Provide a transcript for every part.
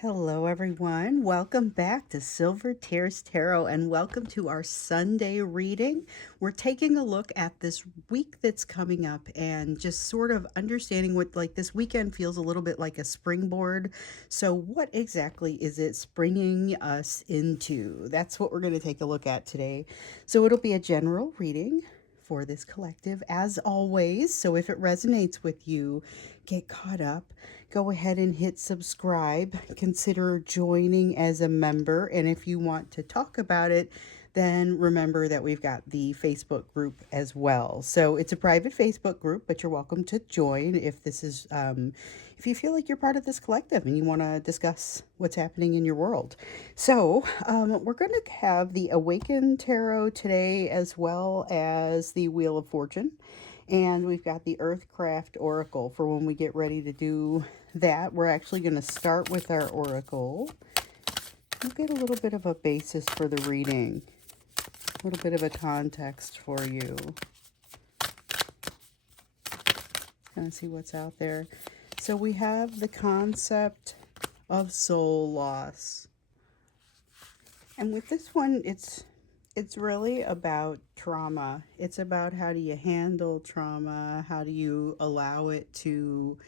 Hello, everyone. Welcome back to Silver Tears Tarot and welcome to our Sunday reading. We're taking a look at this week that's coming up and just sort of understanding what this weekend feels a little bit like a springboard. So, what exactly is it springing us into? That's what we're going to take a look at today. So, it'll be a general reading for this collective as always. So if it resonates with you, get caught up. Go ahead and hit subscribe. Consider joining as a member. And if you want to talk about it, then remember that we've got the Facebook group as well. So it's a private Facebook group, but you're welcome to join if this is if you feel like you're part of this collective and you want to discuss what's happening in your world. So we're going to have the Awaken Tarot today as well as the Wheel of Fortune. And we've got the Earthcraft Oracle for when we get ready to do that. We're actually going to start with our Oracle. We'll get a little bit of a basis for the reading, a little bit of a context for you. Kind of see what's out there. So we have the concept of soul loss. And with this one, it's really about trauma. It's about how do you handle trauma? How do you allow it to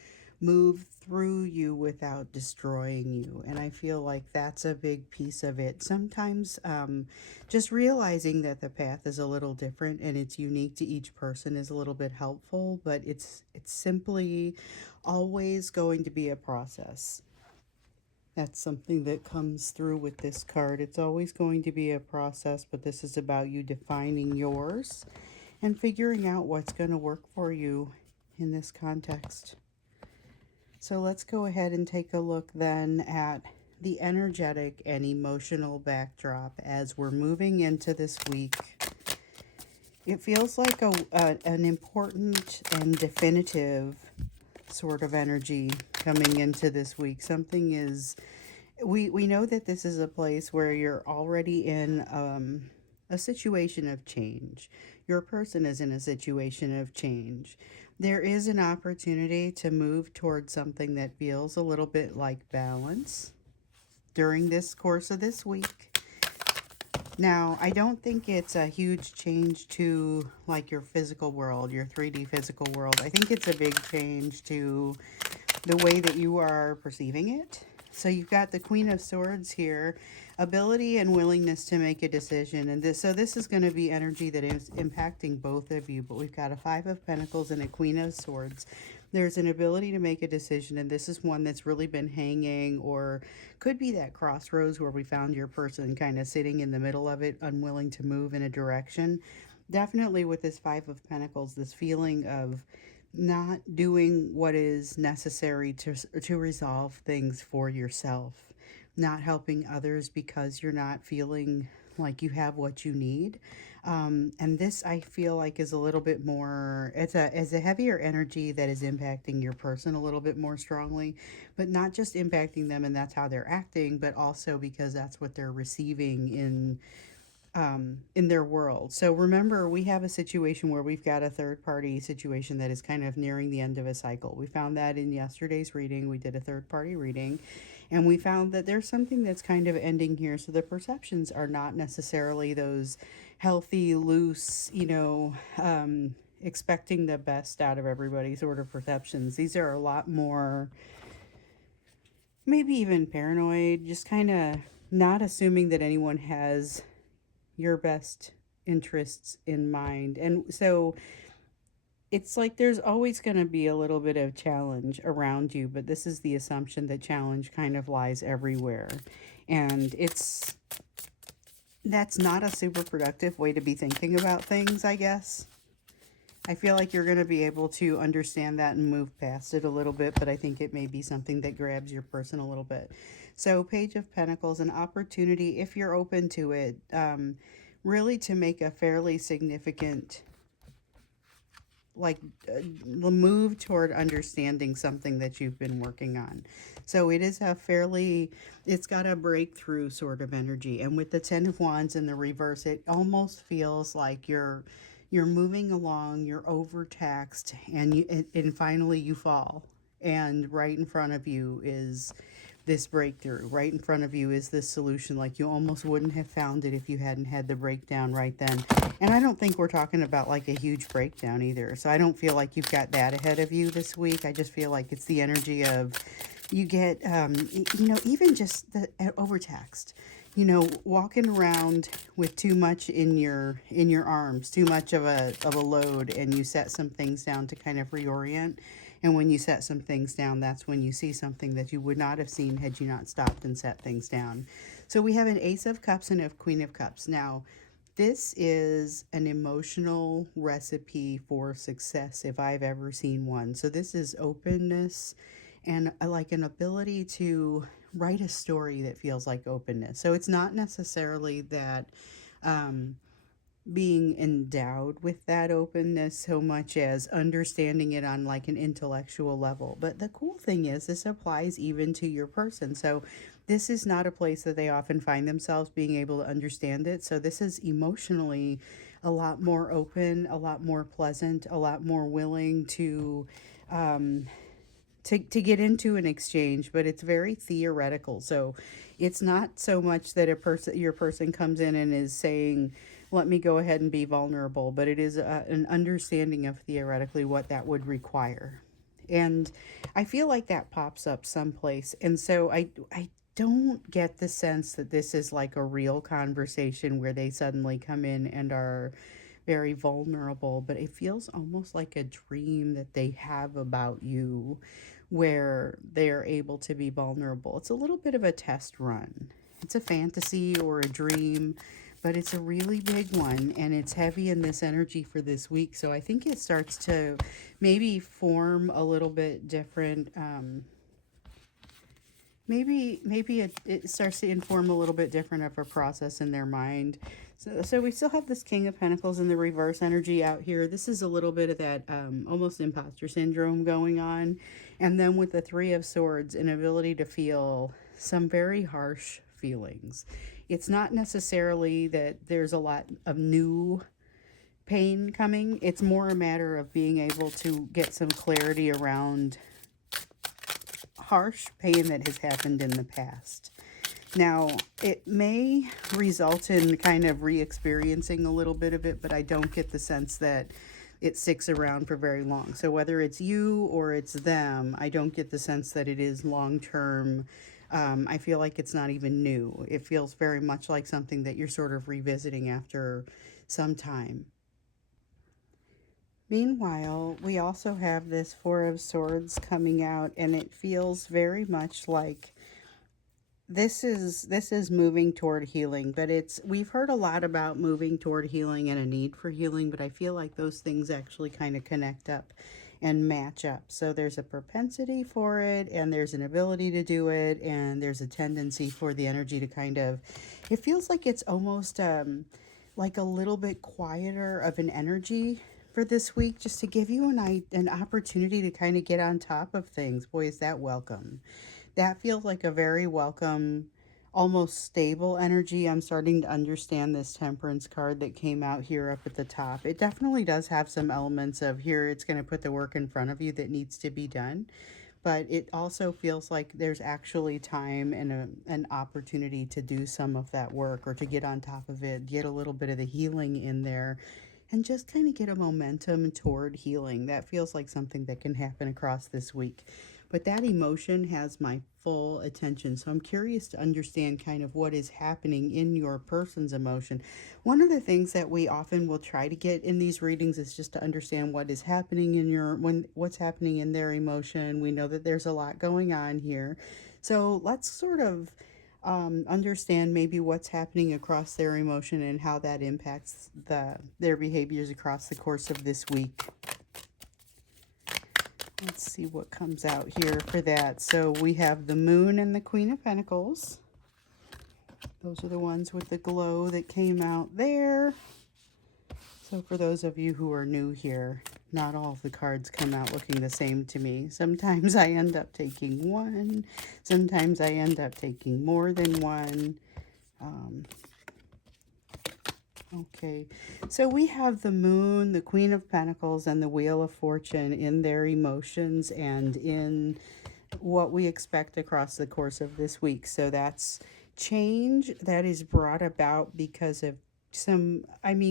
move through you without destroying you? And I feel like that's a big piece of it. Sometimes just realizing that the path is a little different and it's unique to each person is a little bit helpful, but it's simply always going to be a process. That's something that comes through with this card. It's always going to be a process, but this is about you defining yours and figuring out what's going to work for you in this context. So let's go ahead and take a look then at the energetic and emotional backdrop as we're moving into this week. It feels like an important and definitive sort of energy coming into this week. Something is we know that this is a place where you're already in a situation of change. Your person is in a situation of change. There is an opportunity to move towards something that feels a little bit like balance during this course of this week. Now, I don't think it's a huge change to like your physical world, your 3D physical world. I think it's a big change to the way that you are perceiving it. So you've got the Queen of Swords here, ability and willingness to make a decision. And this is going to be energy that is impacting both of you. But we've got a Five of Pentacles and a Queen of Swords. There's an ability to make a decision, and this is one that's really been hanging, or could be that crossroads where we found your person kind of sitting in the middle of it, unwilling to move in a direction. Definitely with this Five of Pentacles, this feeling of not doing what is necessary to resolve things for yourself, not helping others because you're not feeling like you have what you need. And this I feel like is a little bit more, it's a heavier energy that is impacting your person a little bit more strongly, but not just impacting them and that's how they're acting, but also because that's what they're receiving in their world. So remember, we have a situation where we've got a third party situation that is kind of nearing the end of a cycle. We found that in yesterday's reading. We did a third party reading and we found that there's something that's kind of ending here. So the perceptions are not necessarily those healthy, loose, expecting the best out of everybody sort of perceptions. These are a lot more, maybe even paranoid, just kind of not assuming that anyone has your best interests in mind. And so it's like there's always going to be a little bit of challenge around you, but this is the assumption that challenge kind of lies everywhere. And that's not a super productive way to be thinking about things, I guess. I feel like you're going to be able to understand that and move past it a little bit, but I think it may be something that grabs your person a little bit. So Page of Pentacles, an opportunity, if you're open to it, really to make a fairly significant move toward understanding something that you've been working on. So it is it's got a breakthrough sort of energy. And with the Ten of Wands in the reverse, it almost feels like you're moving along, you're overtaxed, and finally you fall. And right in front of you is this breakthrough. Right in front of you is this solution. Like you almost wouldn't have found it if you hadn't had the breakdown right then. And I don't think we're talking about like a huge breakdown either. So I don't feel like you've got that ahead of you this week. I just feel like it's the energy of you get, even just the overtaxed. Walking around with too much in your arms, too much of a load, and you set some things down to kind of reorient. And when you set some things down, that's when you see something that you would not have seen had you not stopped and set things down. So we have an Ace of Cups and a Queen of Cups. Now, this is an emotional recipe for success if I've ever seen one. So this is openness and like an ability to write a story that feels like openness. So it's not necessarily that being endowed with that openness so much as understanding it on like an intellectual level. But the cool thing is this applies even to your person. So this is not a place that they often find themselves being able to understand it. So this is emotionally a lot more open, a lot more pleasant, a lot more willing to get into an exchange, but it's very theoretical. So it's not so much that your person comes in and is saying, let me go ahead and be vulnerable, but it is an understanding of theoretically what that would require. And I feel like that pops up someplace. And so I don't get the sense that this is like a real conversation where they suddenly come in and are very vulnerable, but it feels almost like a dream that they have about you where they're able to be vulnerable. It's a little bit of a test run. It's a fantasy or a dream, but it's a really big one, and it's heavy in this energy for this week. So I think it starts to maybe form a little bit different. Maybe it starts to inform a little bit different of a process in their mind. So we still have this King of Pentacles in the reverse energy out here. This is a little bit of that almost imposter syndrome going on. And then with the Three of Swords, an ability to feel some very harsh feelings. It's not necessarily that there's a lot of new pain coming. It's more a matter of being able to get some clarity around harsh pain that has happened in the past. Now, it may result in kind of re-experiencing a little bit of it, but I don't get the sense that it sticks around for very long. So whether it's you or it's them, I don't get the sense that it is long-term. I feel like it's not even new. It feels very much like something that you're sort of revisiting after some time. Meanwhile, we also have this Four of Swords coming out, and it feels very much like this is moving toward healing, but we've heard a lot about moving toward healing and a need for healing, but I feel like those things actually kind of connect up and match up. So there's a propensity for it, and there's an ability to do it, and there's a tendency for the energy to kind of, it feels like it's almost like a little bit quieter of an energy for this week, just to give you an opportunity to kind of get on top of things. Boy, is that welcome. That feels like a very welcome, almost stable energy. I'm starting to understand this Temperance card that came out here up at the top. It definitely does have some elements of here, it's going to put the work in front of you that needs to be done. But it also feels like there's actually time and an opportunity to do some of that work, or to get on top of it, get a little bit of the healing in there, and just kind of get a momentum toward healing. That feels like something that can happen across this week. But that emotion has my full attention. So I'm curious to understand kind of what is happening in your person's emotion. One of the things that we often will try to get in these readings is just to understand what is happening in what's happening in their emotion. We know that there's a lot going on here. So let's sort of understand maybe what's happening across their emotion and how that impacts their behaviors across the course of this week. Let's see what comes out here for that. So we have the Moon and the Queen of Pentacles. Those are the ones with the glow that came out there. So for those of you who are new here, not all of the cards come out looking the same to me. Sometimes I end up taking one. Sometimes I end up taking more than one. Okay, so we have the Moon, the Queen of Pentacles, and the Wheel of Fortune in their emotions and in what we expect across the course of this week. So that's change that is brought about because of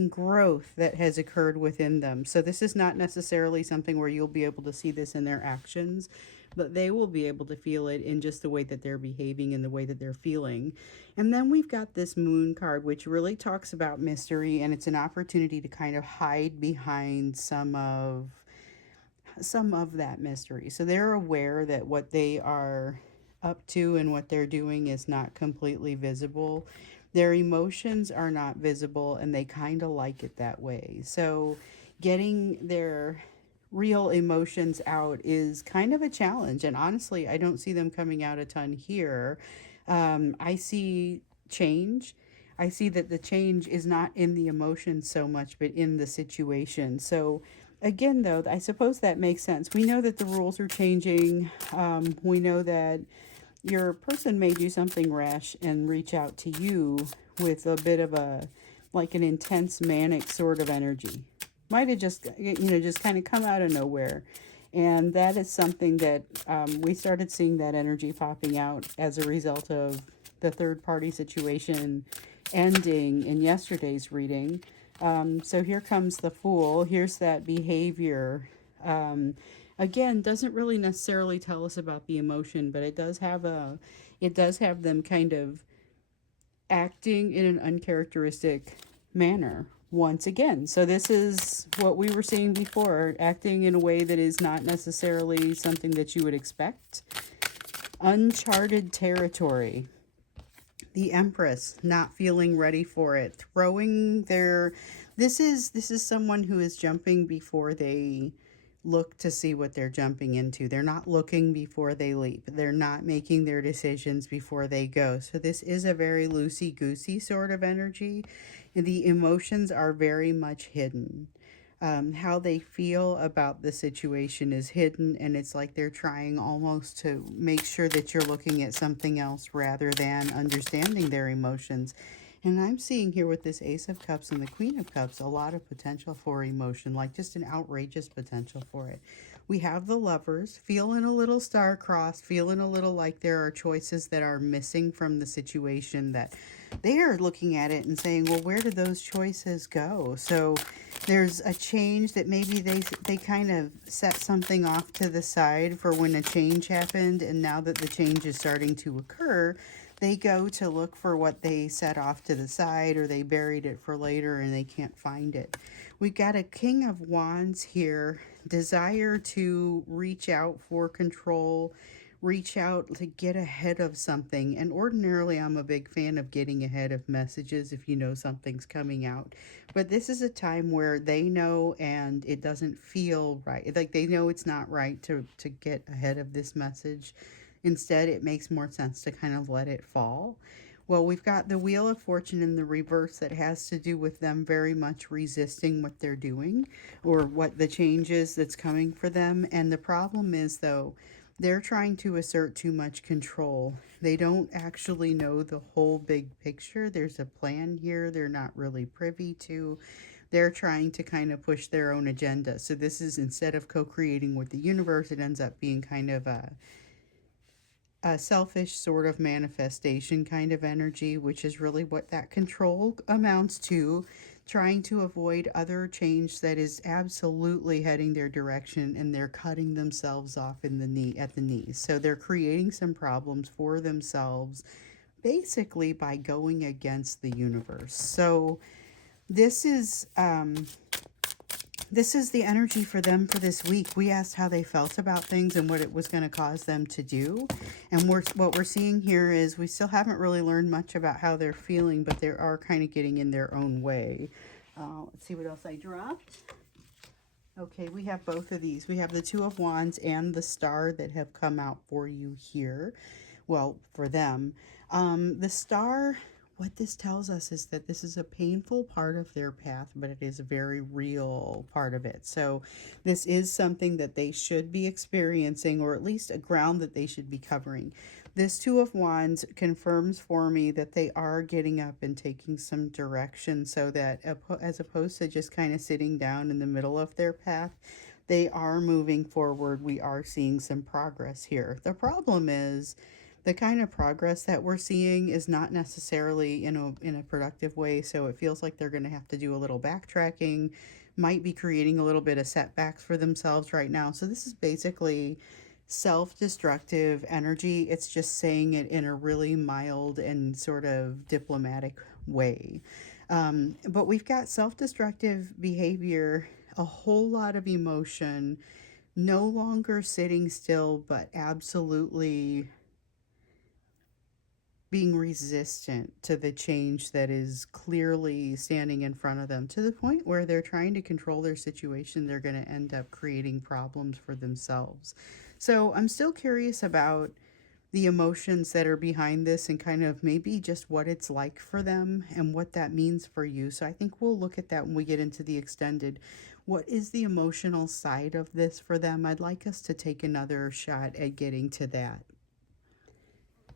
growth that has occurred within them. So this is not necessarily something where you'll be able to see this in their actions, but they will be able to feel it in just the way that they're behaving and the way that they're feeling. And then we've got this moon card, which really talks about mystery, and it's an opportunity to kind of hide behind some of that mystery. So they're aware that what they are up to and what they're doing is not completely visible. Their emotions are not visible and they kind of like it that way. So getting their real emotions out is kind of a challenge. And honestly, I don't see them coming out a ton here. I see change. I see that the change is not in the emotion so much, but in the situation. So again, though, I suppose that makes sense. We know that the rules are changing. We know that your person may do something rash and reach out to you with a bit of like an intense manic sort of energy. Might have just kind of come out of nowhere. And that is something that we started seeing that energy popping out as a result of the third party situation ending in yesterday's reading. So here comes the Fool. Here's that behavior. Um, Again, doesn't really necessarily tell us about the emotion, but it does have them kind of acting in an uncharacteristic manner once again. So this is what we were seeing before, acting in a way that is not necessarily something that you would expect. Uncharted territory. The Empress not feeling ready for it, throwing their this is someone who is jumping before they look to see what they're jumping into. They're not looking before they leap. They're not making their decisions before they go. So this is a very loosey-goosey sort of energy. The emotions are very much hidden. How they feel about the situation is hidden, and it's like they're trying almost to make sure that you're looking at something else rather than understanding their emotions. And I'm seeing here with this Ace of Cups and the Queen of Cups a lot of potential for emotion, like just an outrageous potential for it. We have the Lovers feeling a little star-crossed, feeling a little like there are choices that are missing from the situation, that they are looking at it and saying, well, where did those choices go? So there's a change that maybe they kind of set something off to the side for when a change happened, and now that the change is starting to occur, they go to look for what they set off to the side, or they buried it for later and they can't find it. We've got a King of Wands here, desire to reach out for control, reach out to get ahead of something. And ordinarily, I'm a big fan of getting ahead of messages if you know something's coming out. But this is a time where they know and it doesn't feel right. Like they know it's not right to get ahead of this message. Instead, it makes more sense to kind of let it fall. Well, we've got the Wheel of Fortune in the reverse that has to do with them very much resisting what they're doing or what the change is that's coming for them. And the problem is, though, they're trying to assert too much control. They don't actually know the whole big picture. There's a plan here they're not really privy to. They're trying to kind of push their own agenda. So this is, instead of co-creating with the universe, it ends up being kind of a selfish sort of manifestation kind of energy, which is really what that control amounts to, trying to avoid other change that is absolutely heading their direction, and they're cutting themselves off in the knee at the knees. So they're creating some problems for themselves basically by going against the universe. So this is this is the energy for them for this week. We asked how they felt about things and what it was going to cause them to do. And what we're seeing here is we still haven't really learned much about how they're feeling, but they are kind of getting in their own way. Let's see what else I dropped. Okay, we have both of these. We have the Two of Wands and the Star that have come out for you here. Well, for them. The Star, what this tells us is that this is a painful part of their path, but it is a very real part of it. So this is something that they should be experiencing, or at least a ground that they should be covering. This Two of Wands confirms for me that they are getting up and taking some direction, so that as opposed to just kind of sitting down in the middle of their path, they are moving forward. We are seeing some progress here. The problem is the kind of progress that we're seeing is not necessarily in a productive way, so it feels like they're going to have to do a little backtracking, might be creating a little bit of setbacks for themselves right now. So this is basically self-destructive energy. It's just saying it in a really mild and sort of diplomatic way. But we've got self-destructive behavior, a whole lot of emotion, no longer sitting still, but absolutely being resistant to the change that is clearly standing in front of them, to the point where they're trying to control their situation. They're going to end up creating problems for themselves. So I'm still curious about the emotions that are behind this and kind of maybe just what it's like for them and what that means for you. So I think we'll look at that when we get into the extended. What is the emotional side of this for them? I'd like us to take another shot at getting to that.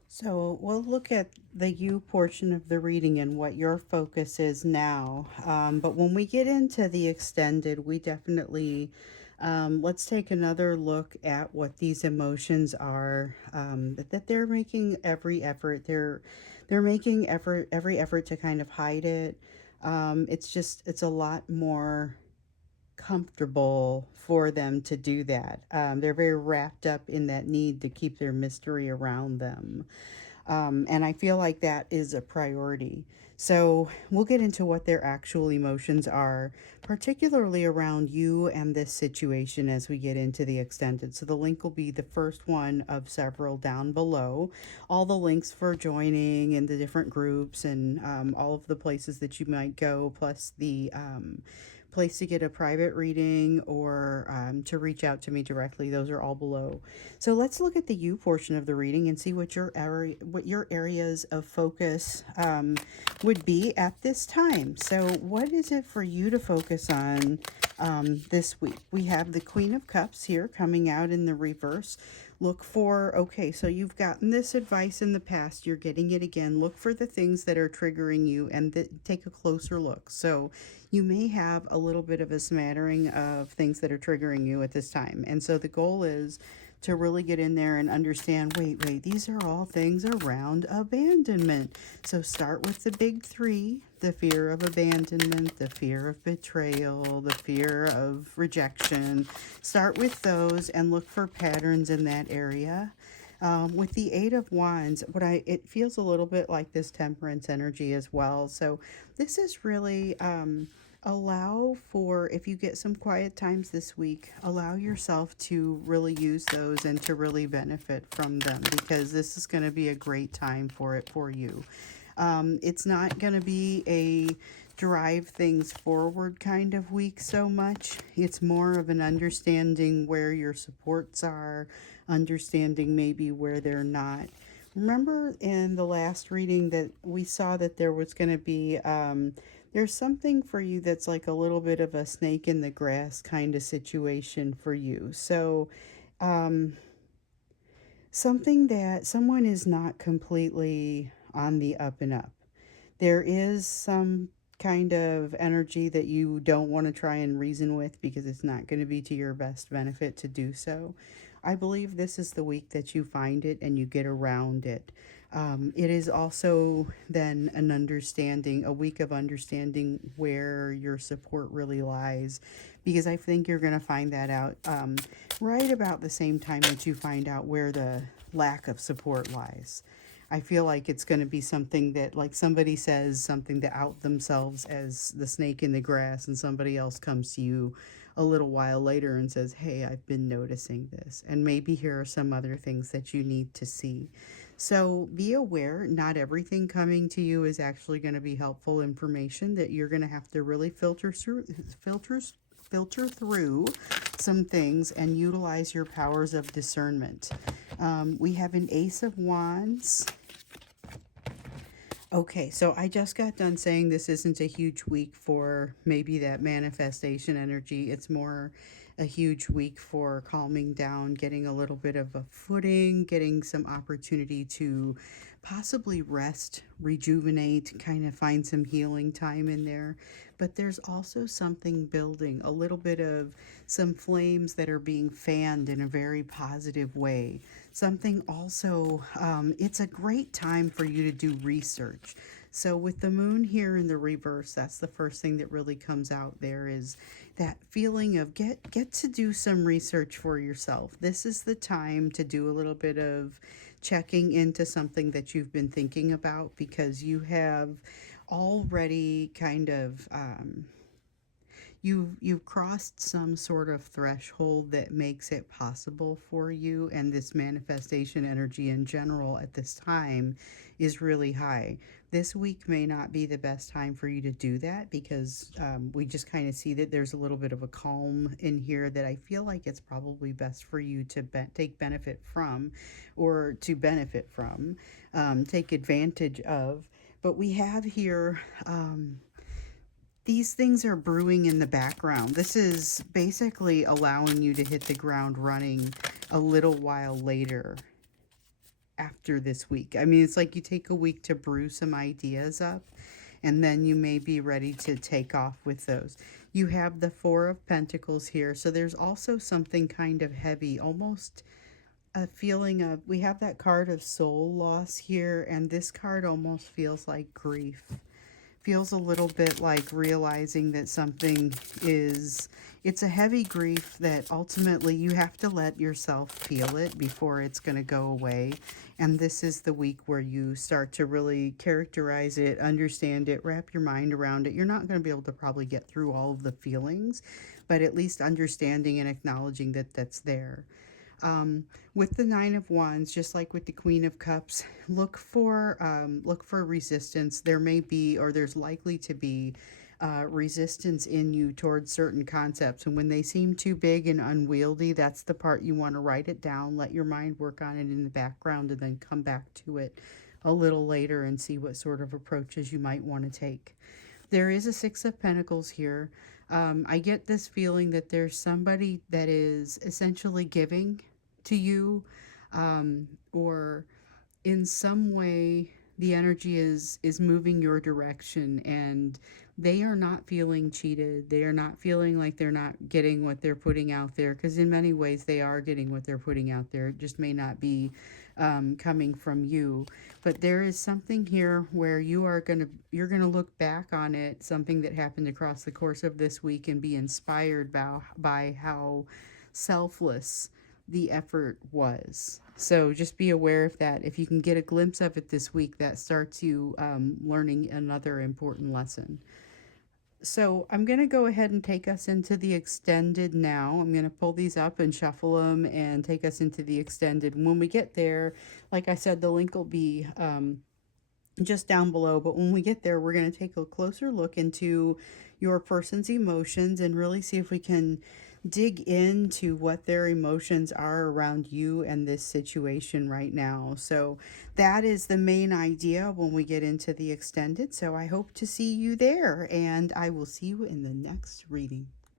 So we'll look at the you portion of the reading and what your focus is now. But when we get into the extended, we definitely let's take another look at what these emotions are. That they're making every effort. They're making every effort to kind of hide it. It's a lot more comfortable for them to do that. They're very wrapped up in that need to keep their mystery around them. And I feel like that is a priority. So we'll get into what their actual emotions are, particularly around you and this situation as we get into the extended. So the link will be the first one of several down below. All the links for joining and the different groups and all of the places that you might go, plus the place to get a private reading or to reach out to me directly. Those are all below. So let's look at the you portion of the reading and see what your areas of focus would be at this time. So what is it for you to focus on this week? We have the Queen of Cups here coming out in the reverse. Look for, okay, so you've gotten this advice in the past, you're getting it again. Look for the things that are triggering you and take a closer look. So you may have a little bit of a smattering of things that are triggering you at this time. And so the goal is to really get in there and understand, wait, these are all things around abandonment. So start with the big three: the fear of abandonment, the fear of betrayal, the fear of rejection. Start with those and look for patterns in that area. With the Eight of Wands, it feels a little bit like this Temperance energy as well. So this is really allow for, if you get some quiet times this week, allow yourself to really use those and to really benefit from them, because this is going to be a great time for it for you. It's not going to be a drive things forward kind of week so much. It's more of an understanding where your supports are, understanding maybe where they're not. Remember in the last reading that we saw that there was going to be there's something for you that's like a little bit of a snake in the grass kind of situation for you. So something that someone is not completely on the up and up. There is some kind of energy that you don't want to try and reason with because it's not going to be to your best benefit to do so. I believe this is the week that you find it and you get around it. It is also then a week of understanding where your support really lies, because I think you're going to find that out right about the same time that you find out where the lack of support lies. I feel like it's going to be something that, like, somebody says something to out themselves as the snake in the grass, and somebody else comes to you a little while later and says, hey, I've been noticing this, and maybe here are some other things that you need to see. So be aware, not everything coming to you is actually going to be helpful information, that you're going to have to really filter through some things and utilize your powers of discernment. We have an Ace of Wands. Okay, so I just got done saying this isn't a huge week for maybe that manifestation energy. It's more a huge week for calming down, getting a little bit of a footing, getting some opportunity to possibly rest, rejuvenate, kind of find some healing time in there. But there's also something building, a little bit of some flames that are being fanned in a very positive way. Something also, it's a great time for you to do research. So with the moon here in the reverse, that's the first thing that really comes out there, is that feeling of get to do some research for yourself. This is the time to do a little bit of checking into something that you've been thinking about, because you have already kind of you've crossed some sort of threshold that makes it possible for you, and this manifestation energy in general at this time is really high. This week may not be the best time for you to do that, because we just kind of see that there's a little bit of a calm in here that I feel like it's probably best for you to take benefit from, or to benefit from, take advantage of. But we have here, these things are brewing in the background. This is basically allowing you to hit the ground running a little while later after this week. I mean, it's like you take a week to brew some ideas up, and then you may be ready to take off with those. You have the Four of Pentacles here, so there's also something kind of heavy, almost a feeling of, we have that card of soul loss here, and this card almost feels like grief. Feels a little bit like realizing that something is, it's a heavy grief that ultimately you have to let yourself feel it before it's going to go away. And this is the week where you start to really characterize it, understand it, wrap your mind around it. You're not going to be able to probably get through all of the feelings, but at least understanding and acknowledging that that's there. With the Nine of Wands, just like with the Queen of Cups, look for resistance. There may be, or there's likely to be, resistance in you towards certain concepts. And when they seem too big and unwieldy, that's the part you want to write it down, let your mind work on it in the background, and then come back to it a little later and see what sort of approaches you might want to take. There is a Six of Pentacles here. I get this feeling that there's somebody that is essentially giving to you, or in some way the energy is moving your direction, and they are not feeling cheated. They are not feeling like they're not getting what they're putting out there, because in many ways they are getting what they're putting out there. It just may not be coming from you. But there is something here where you're gonna look back on it, something that happened across the course of this week, and be inspired by how selfless the effort was. So just be aware of that. If you can get a glimpse of it this week, that starts you learning another important lesson. So I'm going to go ahead and take us into the extended now. I'm going to pull these up and shuffle them and take us into the extended. When we get there, like I said, the link will be just down below. But when we get there, we're going to take a closer look into your person's emotions and really see if we can dig into what their emotions are around you and this situation right now. So that is the main idea when we get into the extended. So I hope to see you there, and I will see you in the next reading.